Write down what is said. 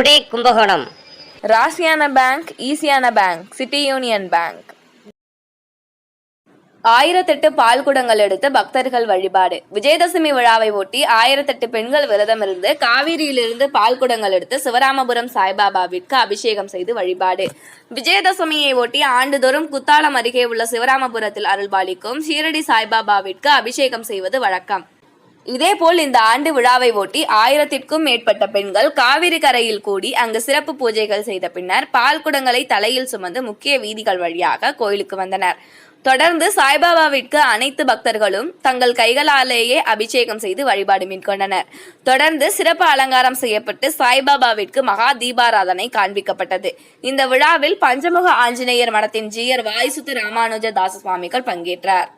Today Kumbakonam. ராசியான bank, ஈசியான bank, City Union Bank. 1008 பால்குடங்கள் எடுத்து பக்தர்கள் வழிபாடு. விஜயதசமி விழாவை ஒட்டி 1008 பெண்கள் விரதமிருந்து காவிரியிலிருந்து பால்குடங்கள் எடுத்து சிவராமபுரம் சாய்பாபாவிற்கு அபிஷேகம் செய்து வழிபாடு. விஜயதசமியை ஒட்டி ஆண்டுதோறும் குத்தாலம் அருகே உள்ள சிவராமபுரத்தில் அருள்பாலிக்கும் ஷீரடி சாய்பாபாவிற்கு அபிஷேகம் செய்வது வழக்கம். இதேபோல் இந்த ஆண்டு விழாவை ஒட்டி 1000க்கும் மேற்பட்ட பெண்கள் காவிரி கரையில் கூடி அங்கு சிறப்பு பூஜைகள் செய்த பின்னர் பால்குடங்களை தலையில் சுமந்து முக்கிய வீதிகள் வழியாக கோயிலுக்கு வந்தனர். தொடர்ந்து சாய்பாபாவிற்கு அனைத்து பக்தர்களும் தங்கள் கைகளாலேயே அபிஷேகம் செய்து வழிபாடு மேற்கொண்டனர். தொடர்ந்து சிறப்பு அலங்காரம் செய்யப்பட்டு சாய்பாபாவிற்கு மகா தீபாராதனை காண்பிக்கப்பட்டது. இந்த விழாவில் பஞ்சமுக ஆஞ்சநேயர் மடத்தின் ஜீயர் வாய்சுத்து ராமானுஜ தாச சுவாமிகள் பங்கேற்றார்.